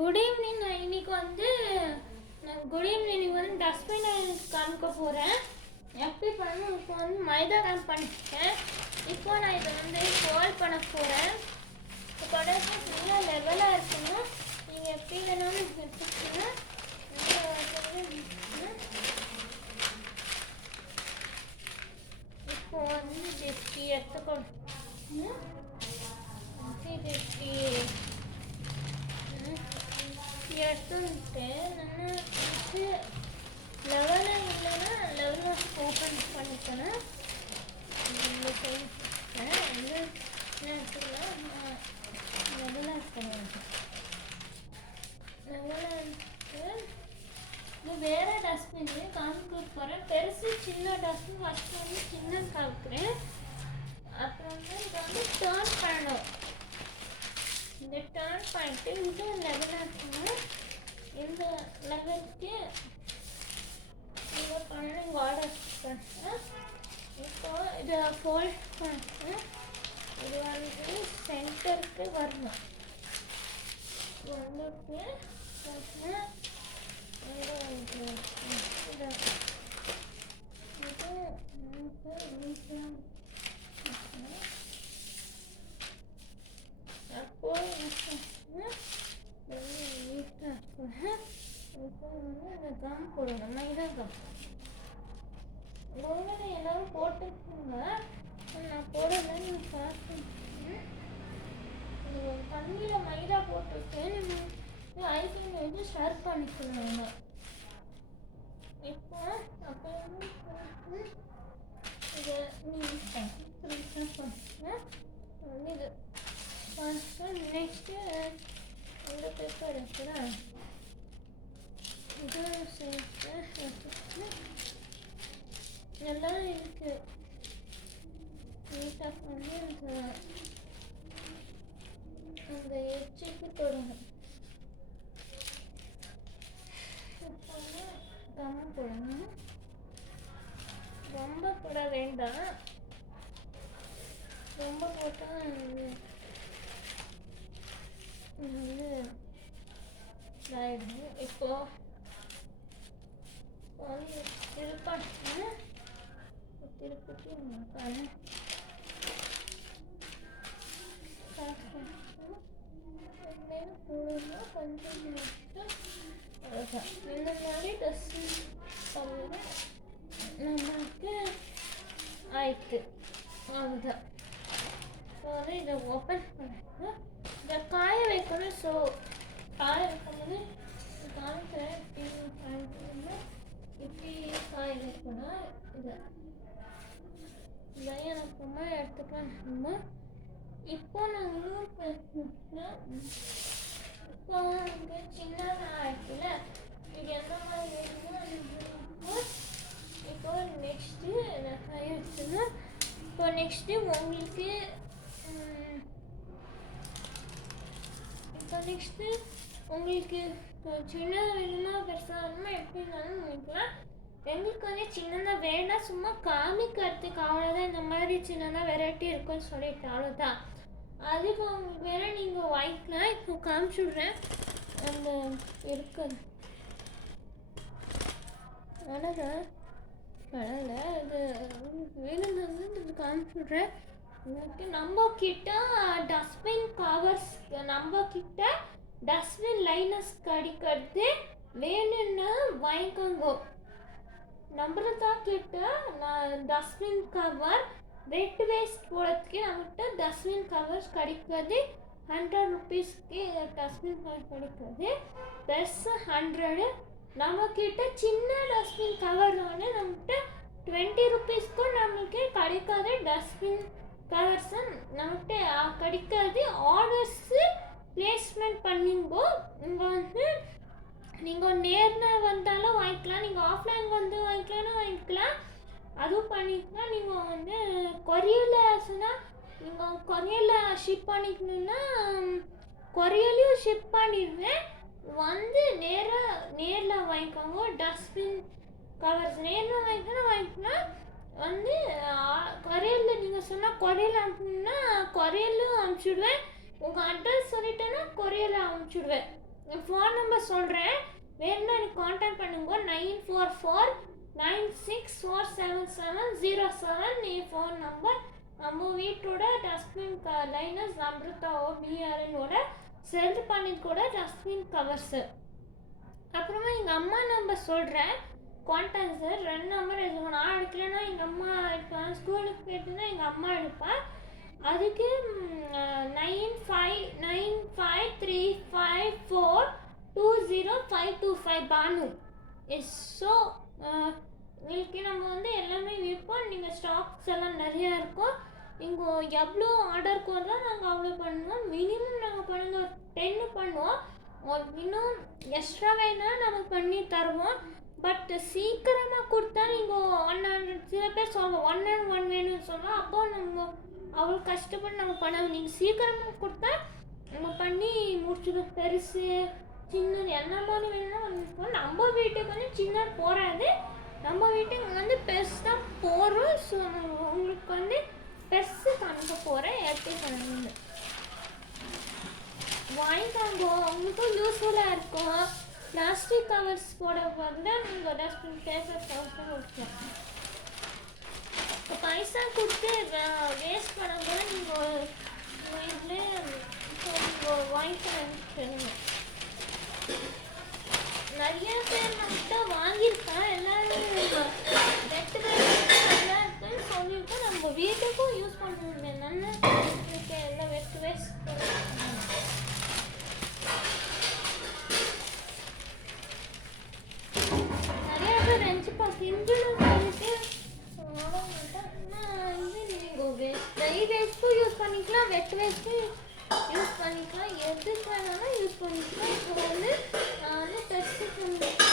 Good evening. நான் இன்னைக்கு வந்து டஸ்ட்பினை காமிக்க போகிறேன். எப்படி பண்ணணும் இப்போ வந்து மைதா பண்ணிட்டேன். இப்போ நான் இதை வந்து ஃபோல்ட் பண்ண போகிறேன். கடைசி நல்லா லெவலாக இருக்கணும். நீங்கள் எப்படி வேணாலும் எடுத்துக்கணும். இப்போ வந்து ஜெஸ்டி எடுத்துக்கணும். ஜெஸ்டி எடுத்துட்டு நான் லெவலாக இல்லைன்னா லெவலாக ஓப்பன் பண்ணிக்கணும். லெவலாக இருக்கணும். லெவலாக இருக்கு. இது வேறு டஸ்ட்பின்லேயே காமிக்க போகிறேன். பெருசு சின்ன டஸ்ட்பின் ஃபஸ்ட்டு வந்து சின்ன காமிக்கிறேன். அப்புறம் வந்து இதை வந்து டர்ன் பண்ணணும். இந்த டர்ன் பண்ணிட்டு இதுவும் லெவலாக இருக்கணும். இந்த லெவலுக்கு இதை பண்ண ஆர்டர் பண்ணேன். இப்போ இதை ஃபோல்ட் பண்ணேன். இது வந்து சென்டருக்கு வரணும். வந்துட்டு அப்போ இந்த கம் போடணும். மைதா கம் உங்களை எல்லாரும் போட்டுக்கோங்க. நான் போடலை. நீங்கள் பார்த்து தண்ணியில் மைதா போட்டுருக்கேன். ஐசிங் வந்து ஸ்டார்ட் பண்ணிக்கணும். இப்போ அப்போ இதை நீங்கள் இது நெக்ஸ்ட்டு இந்த பேப்பர் இருக்கிறேன். இது சேர்த்து நல்லா இருக்குது. நீட்டாக பண்ணி அந்த எச்சிக்கு தொடங்கும். இப்போ வந்து கம் போடணும். ரொம்ப போட வேண்டாம். ரொம்ப போட்டால் வந்து இதாகிடும். இப்போ திருப்பி கொஞ்சம் இந்த மாதிரி ட்ரெஸ்ஸு நமக்கு ஆயிடுச்சு. அதுதான் வந்து இதை ஓப்பன் பண்ண இதை காய வைக்கணும். ஸோ காய வைக்கும்போது காமிக்கிறேன். இப்படி காய வைக்கணும். இதை அப்புறமா எடுத்துக்கலாம். நம்ம இப்போ நாங்கள் இப்போ வந்து சின்னதாக ஆயிடுச்சுல, இது எந்த மாதிரி வேணுமோ இப்போ நெக்ஸ்ட்டு நான் காய வச்சுன்னா இப்போ நெக்ஸ்ட்டு உங்களுக்கு சின்னதாக வேணுமா பெருசாக வேணுமா எப்படி இருந்தாலும் நினைக்கலாம். எங்களுக்கு வந்து சின்னதாக வேணால் சும்மா காமிக்கிறதுக்கு அவ்வளோதான். இந்த மாதிரி சின்னதாக வெரைட்டி இருக்குன்னு சொல்லிட்டு அவ்வளோதான். அதுக்கு உங்களுக்கு வேணால் நீங்கள் வாங்கிக்கலாம். இப்போ காமிச்சுட்றேன். அந்த இருக்குது அழகா இது வேணும்னு இது காமிச்சுட்றேன். நம்ம கிட்ட டஸ்ட்பின் கவர்ஸ், நம்ம கிட்ட டஸ்ட்பின் லைனர்ஸ் கிடைக்கிறது வேணும்னா வாங்கிக்கோங்க. நம்மளதா கிட்ட நான் டஸ்ட்பின் கவர் வெட் வேஸ்ட் போடுறதுக்கு நம்மகிட்ட டஸ்ட்பின் கவர்ஸ் கிடைக்கிறது 100 rupeesக்கு. டஸ்ட்பின் கவர் கிடைக்கிறது பெருசு 100. நம்மக்கிட்ட சின்ன டஸ்ட்பின் கவர் வந்து நம்மகிட்ட 20 rupeesக்கும் நம்மளுக்கு கிடைக்காது. டஸ்ட்பின் கவர்ஸ் நம்மகிட்ட கிடைக்காது. ஆர்டர்ஸு பிளேஸ்மெண்ட் பண்ணிங்கோ. இங்கே வந்து நீங்கள் நேரில் வந்தாலும் வாங்கிக்கலாம். நீங்கள் ஆஃப்லைன் வந்து வாங்கிக்கலாம்னு வாங்கிக்கலாம். அதுவும் பண்ணிக்கலாம். நீங்கள் வந்து கொரியரில் சொன்னால் நீங்கள் கொரியரில் ஷிப் பண்ணிக்கணுன்னா கொரியர்லேயும் ஷிப் பண்ணிடுவேன். வந்து நேரில் வாங்கிக்கோங்க. டஸ்ட்பின் கவர்ஸ் நேரில் வாங்கிக்கலாம். வந்து கொரியரில் நீங்கள் சொன்னால் கொரியரில் அனுப்பணுன்னா கொரியர்லையும் அனுப்பிச்சுடுவேன். உங்கள் அட்ரஸ் சொல்லிட்டேன்னா கொரியரில் அனுப்பிச்சுடுவேன். என் ஃபோன் நம்பர் சொல்கிறேன், வேணும்னா எனக்கு காண்டாக்ட் பண்ணுங்க. 9449647707 என் ஃபோன் நம்பர். நம்ம வீட்டோட டஸ்ட்பின் லைனர்ஸ் அமிர்தா பிஆர்எனோட செல் பண்ணி கூட டஸ்ட்பின் கவர்ஸு. அப்புறமா எங்கள் அம்மா நம்பர் சொல்கிறேன், காண்டாக்ட் சார். 2 நம்பர் எடுத்துக்கணும். நான் எடுக்கலைன்னா எங்கள் அம்மா எடுப்பேன். ஸ்கூலுக்கு போயிட்டுனா எங்கள் அம்மா எடுப்பேன். அதுக்கு 953953542025 பானு. எஸ். ஸோ உங்களுக்கு நம்ம வந்து எல்லாமே விற்போம். நீங்கள் ஸ்டாக்ஸ் எல்லாம் நிறையா இருக்கும். இங்கே எவ்வளோ ஆர்டர் வருதோ நாங்கள் அவ்வளோ பண்ணுவோம். மினிமம் நாங்கள் பண்ணது ஒரு 10 பண்ணுவோம். இன்னும் எக்ஸ்ட்ரா வேணால் நம்ம பண்ணி தருவோம். பட் சீக்கிரமாக கொடுத்தா நீங்கள் 100 சில பேர் சொல்லுவோம் 101 வேணும்னு சொல்லுவோம். அப்போ நம்ம அவ்வளோ கஷ்டப்பட்டு நம்ம பண்ண. நீங்கள் சீக்கிரமாக கொடுத்தா நம்ம பண்ணி முடிச்சுடும். பெருசு சின்னது என்ன மாதிரி வேணும்னா வந்து நம்ம வீட்டுக்கு வந்து சின்னது போகாது. நம்ம வீட்டுக்கு வந்து பெருசு தான் போகிறோம். ஸோ உங்களுக்கு வந்து பெருசு காமிக்க போகிறேன். எப்படி பண்ணுங்க வாங்கிக்காங்க. உங்களுக்கும் யூஸ்ஃபுல்லாக இருக்கும். பிளாஸ்டிக் கவர்ஸ் போட வந்து நீங்கள் டஸ்ட்பின் பேப்பர் கவர்ஸ் கொடுக்கலாம். இப்போ பைசா கொடுத்து வேஸ்ட் பண்ண கூட நீங்கள் இதில் வாங்கிக்கணும். நிறைய பேர் நம்மகிட்ட வாங்கியிருக்கேன். எல்லோரும் வெட்டு நல்லா இருக்குன்னு சொல்லியிருக்கோம். நம்ம வீட்டுக்கும் யூஸ் பண்ண முடியும். நல்லா இருக்கு. எல்லாம் வெட்டு வேஸ்ட் நிறைய பேர் நினச்சிப்பா சிம்பிள்னு சொல்லிட்டு ட்ரை வேஸ்ட்டும் யூஸ் பண்ணிக்கலாம், வெட் வேஸ்ட்டும் யூஸ் பண்ணிக்கலாம். எதுக்கு வேணாலும் யூஸ் பண்ணிக்கலாம். இப்போ வந்து நான் வந்து டெஸ்ட்டு பண்ணிருக்கேன்.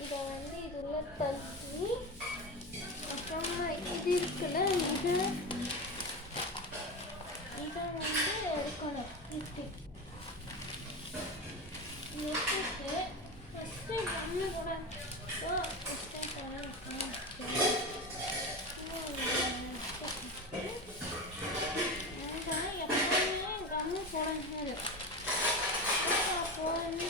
இதை வந்து இது உள்ள தள்ளி அப்புறமா இது இருக்குல்ல, இதை வந்து எடுக்கணும். இப்படி எடுத்துட்டு ஃபஸ்ட்டு கம்மு கூட எப்பவுமே கம்மு போடணும். அப்போ வந்து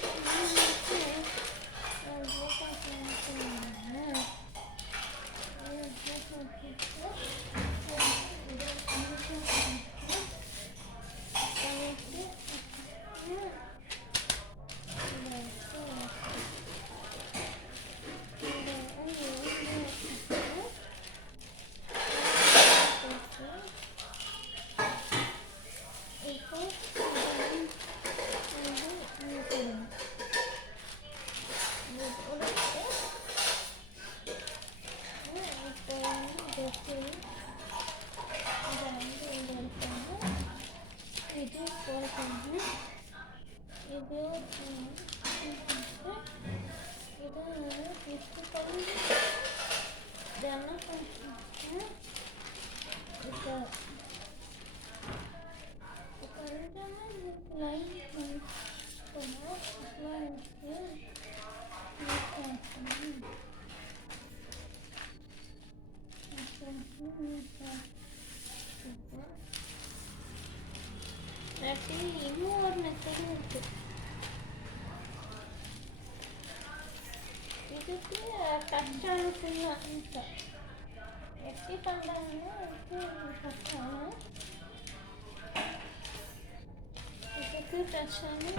இன்னும் ஒரு மெத்தடும் இருக்கு. இதுக்கு டச் ஆனுக்குலாம் எப்படி பண்ணுறாங்கன்னா இதுக்கு டச் ஆனு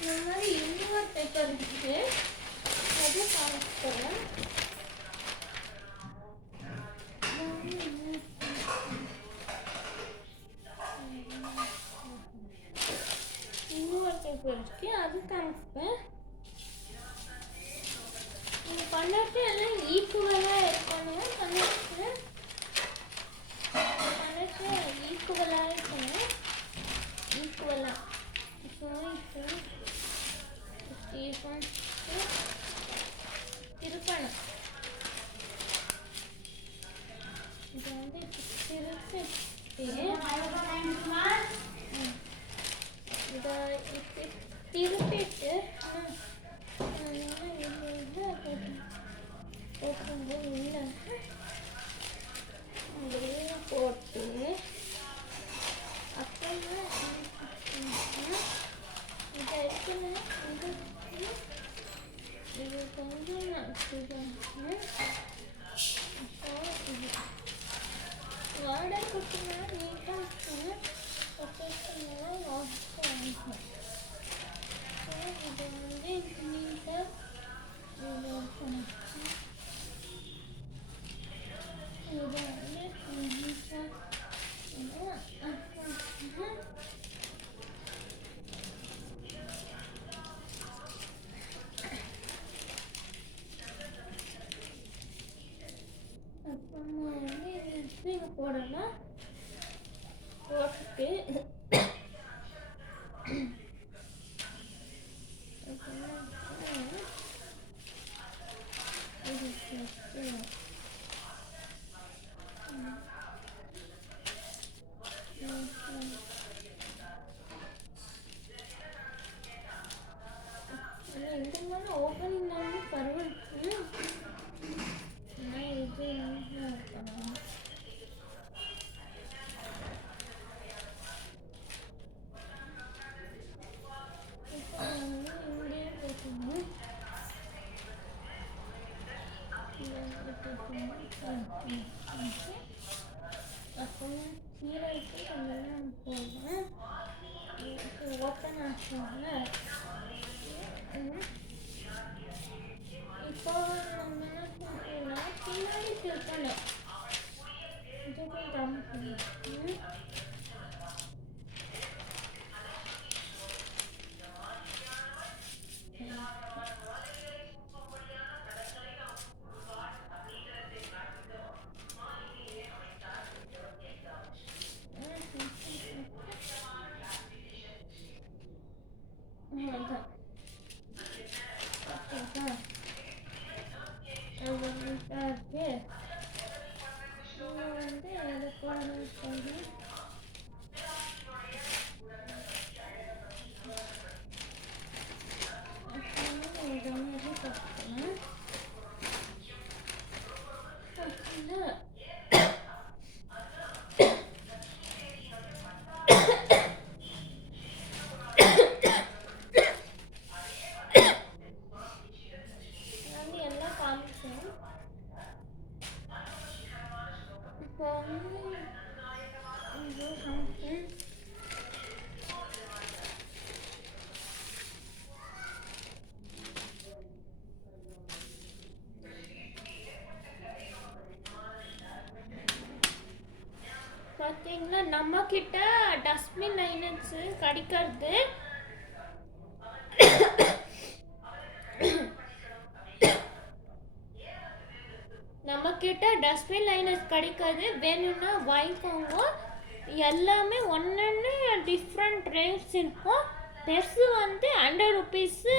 இந்த மாதிரி இன்னொரு பேப்பர் இருக்கு, அது காமிக்கிறேன். இன்னொரு பேப்பர் இருக்கு, அது காமிப்பேன். நீங்க பண்ணிட்டு எல்லாம் ஈக்குவலாக இருக்கணும். பண்ணிட்டு ஈக்குவலாக இருக்கணும். ஈக்குவலாக திருப்பணும். இது வந்து திருப்பிட்டு திருப்பிட்டு உள்ள போட்டு அப்புறமா இதை எடுக்கணும். இது கொஞ்சம் வாடகை கொடுத்தா நீட்டாக வாங்கிக்கலாம். இதை வந்து நீட்டாக இதை வந்து நீட்டாக அப்புறமா வந்து இது போடலாம். போட்டுட்டு இந்த மாதிரி ஓப்பனிங் பண்ணி பரவாயில்ல. இது அப்புறம் கீரைக்கு கொஞ்சம் போடுவேன். ஓப்பன் ஆச்சுன்னா இப்போ நம்ம என்ன பண்ணலாம், பின்னாடி திருப்பணும். இது கொஞ்சம் வந்து அதை போடணும் சொல்லி இதை மாதிரி கட்டணும். எல்லாம் காமிச்சேன். இப்போ வந்து காமிச்சேன். பார்த்தீங்களா, நம்ம கிட்ட டஸ்ட்பின் லைனர்ஸ் கிடைக்கிறது. நம்ம கிட்ட டஸ்ட்பின் லைனர்ஸ் கிடைக்காது. வேணும்னா வாங்கிக்கோங்க. எல்லாமே ஒன்னொன்று டிஃப்ரெண்ட் ரேட்ஸ் இருக்கும். பெருசு வந்து 100 ருபீஸு,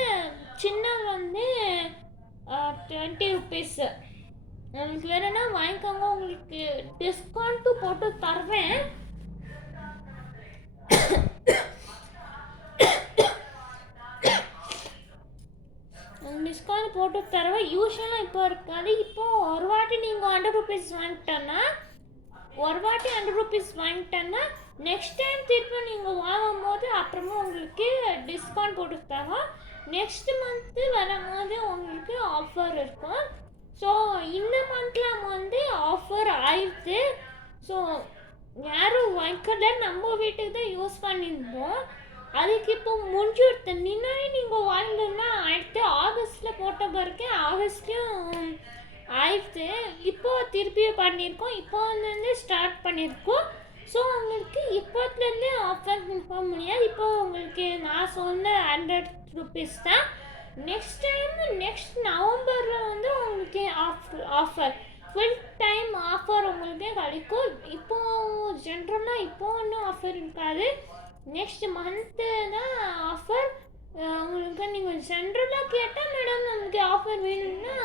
சின்னது வந்து 20 ருபீஸு. உங்களுக்கு வேணும்னா வாங்கிக்கோங்க. உங்களுக்கு டிஸ்கவுண்ட்டு போட்டு தருவேன். டிஸ்கவுண்ட் போட்டு யூஸ்வலாக இப்போ இருக்காது. இப்போ ஒரு வாட்டி நீங்கள் 100 rupees வாங்கிட்டோன்னா நெக்ஸ்ட் டைம் திருப்பி நீங்கள் வாங்கும் போது அப்புறமா உங்களுக்கு டிஸ்கவுண்ட் போட்டு தரோம். நெக்ஸ்ட் மந்த்து வரும்போது உங்களுக்கு ஆஃபர் இருக்கும். ஸோ இந்த மந்த்தில் வந்து ஆஃபர் ஆயிடுது. ஸோ யாரும் வாங்கிக்கல, நம்ம வீட்டுக்கு தான் யூஸ் பண்ணியிருந்தோம். அதுக்கு இப்போ முடிஞ்சுடுத்து. முன்னாடி நீங்கள் வாங்கினா அடுத்து ஆகஸ்ட்டில் போட்ட பிறகு ஆகஸ்ட்லேயும் ஆயிடுத்து. இப்போது திருப்பியும் பண்ணியிருக்கோம். இப்போ வந்து ஸ்டார்ட் பண்ணியிருக்கோம். ஸோ உங்களுக்கு இப்போத்துலேருந்து ஆஃபர் கொடுக்க முடியாது. இப்போ உங்களுக்கு நான் சொன்ன 100 rupees தான். நெக்ஸ்ட் நவம்பரில் வந்து உங்களுக்கு ஆஃபர் ஃபுல் டைம் ஆஃபர் உங்களுக்கு கிடைக்கும். இப்போது ஜென்ரலாக இப்போ ஒன்றும் ஆஃபர் இருக்காது. நெக்ஸ்ட் மந்த்து தான் ஆஃபர் உங்களுக்கு. நீங்கள் ஜென்ரலாக கேட்டால் மேடம் நமக்கு ஆஃபர் வேணும்னா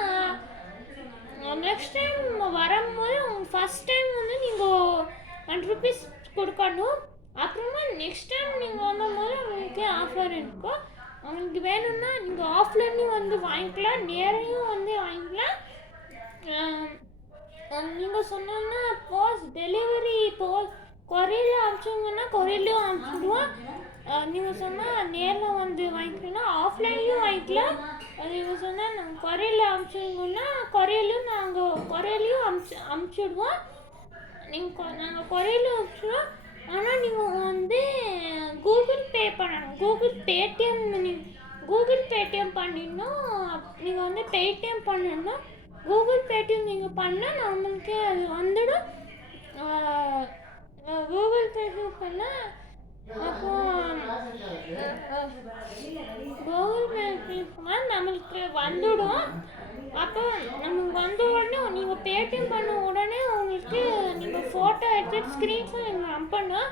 நெக்ஸ்ட் டைம் வரும்போது உங்களுக்கு ஃபஸ்ட் டைம் வந்து நீங்கள் 100 rupees கொடுக்கணும். அப்புறமா நெக்ஸ்ட் டைம் நீங்கள் வந்தபோது உங்களுக்கு ஆஃபர் இருக்கும். உங்களுக்கு வேணும்னா நீங்கள் ஆஃப்லைன்லையும் வந்து வாங்கிக்கலாம், நேரையும் வந்து வாங்கிக்கலாம். நீங்கள் சொன்னோன்னா டெலிவரி கொரியரில் அனுப்பிச்சிங்கன்னா கொரியர்லேயும் அனுப்பிச்சிடுவோம். நீங்கள் சொன்னால் நேரில் வந்து வாங்கிக்கலாம், ஆஃப்லைன்லேயும் வாங்கிக்கலாம். நீங்கள் சொன்னால் நாங்கள் கொரியரில் அனுப்பிச்சிங்கன்னா கொரியர்லேயும் அனுப்பிச்சிடுவோம். நாங்கள் கொரியரில் அனுப்பிச்சிடுவோம். ஆனால் நீங்கள் வந்து கூகுள் பேடிஎம் பண்ணிடணும். நீங்கள் வந்து பேடிஎம் பண்ணணும். கூகுள் பேடிஎம் நீங்கள் பண்ணால் நம்மளுக்கு அது வந்துடும். கூகுள் பேடிஎம் பண்ணால் அப்போ கூகுள் பேடிஎம் நம்மளுக்கு வந்துடும். அப்போ நமக்கு வந்த உடனே நீங்கள் பேடிஎம் பண்ண உடனே உங்களுக்கு நீங்கள் ஃபோட்டோ எடுத்துகிட்டு ஸ்க்ரீன்ஷாட் நீங்கள் அனுப்பணும்.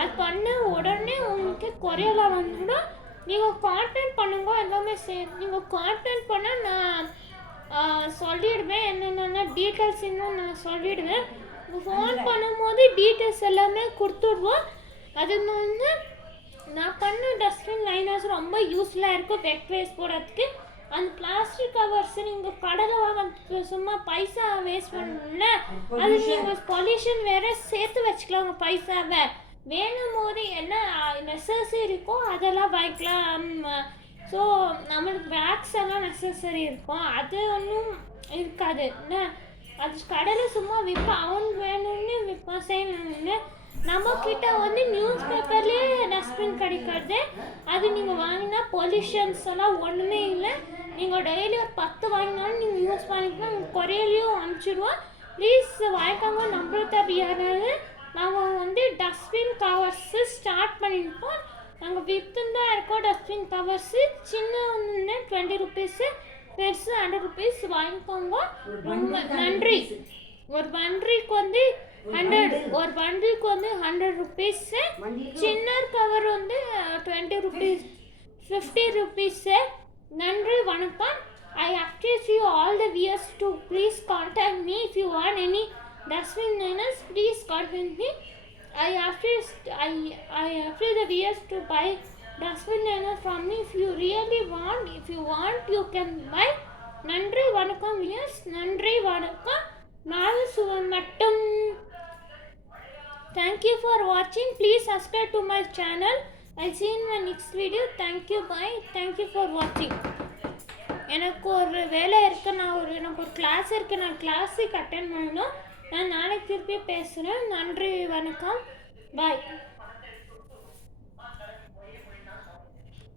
அது பண்ண உடனே உங்களுக்கு கொரியரில் வந்துடும். நீங்கள் கான்டாக்ட் பண்ணுங்க, எல்லாமே நீங்கள் கான்டாக்ட் பண்ண நான் சொல்லிவிடுவேன். என்னென்ன டீட்டெயில்ஸ் இன்னும் நான் சொல்லிவிடுவேன். ஃபோன் பண்ணும்போது டீட்டெயில்ஸ் எல்லாமே கொடுத்துடுவோம். அது வந்து நான் பண்ண டஸ்ட்பின் லைனர்ஸ் ரொம்ப யூஸ்ஃபுல்லாக இருக்கும் வெட் வேஸ்ட் போடுறதுக்கு. அந்த பிளாஸ்டிக் கவர்ஸ் நீங்கள் கடையில் வாங்க சும்மா பைசா வேஸ்ட் பண்ணணும்ல, அது நீங்கள் பொல்யூஷன் வேறு சேர்த்து வச்சுக்கலாம். உங்கள் பைசாவை வேணும் போது என்ன நெசசரி இருக்கோ அதெல்லாம் வாங்கிக்கலாம். ஸோ நம்மளுக்கு பேக்ஸ் எல்லாம் நெசசரி இருக்கும், அது ஒன்றும் இருக்காது. என்ன அது கடையில் சும்மா விற்பேன், அவனுக்கு வேணும்னு விற்பேன் செய்யணும்னு. நம்மக்கிட்ட வந்து நியூஸ் பேப்பர்லேயே டஸ்ட்பின் கிடைக்கிறது. அது நீங்கள் வாங்கினா பொல்யூஷன்ஸ் எல்லாம் ஒன்றுமே இல்லை. நீங்கள் டெய்லி ஒரு 10 வாங்கினாலும் நீங்கள் யூஸ் பண்ணிக்கலாம். உங்கள் கொரியர்லேயும் அனுப்பிச்சிடுவோம். ப்ளீஸ் வாங்கிக்கோங்க. நம்மளுக்கு அப்படியானது நாங்கள் வந்து டஸ்ட்பின் கவர்ஸு ஸ்டார்ட் பண்ணியிருக்கோம். நாங்கள் விற்றுன்னு தான் இருக்கோம். டஸ்ட்பின் கவர்ஸு சின்ன ஒன்று 20 rupees, பெருசு 100 rupees வாங்கிக்கோங்க. ரொம்ப நன்றி. ஒரு பண்டிலுக்கு வந்து 100 rupees. சின்ன கவர் வந்து 20 rupees, 50 rupees. நன்றி, வணக்கம். I appreciate you all the viewers to please contact me if you want any dustbin liners. Please contact me. I appreciate the viewers to buy dustbin liner from me. If you want, you can buy. நன்றி, வணக்கம் viewers. நன்றி, வணக்கம். நாலு சுவன் மட்டும். Thank you for watching. Please subscribe to my channel. I'll see you in my next video. Thank you. Bye. Thank you for watching. எனக்கு ஒரு வேலை இருக்குது, எனக்கு ஒரு கிளாஸ் இருக்குது, நான் கிளாஸுக்கு அட்டென்ட் பண்ணணும். நான் நாளைக்கு திருப்பி பேசுகிறேன். நன்றி, வணக்கம். பாய்.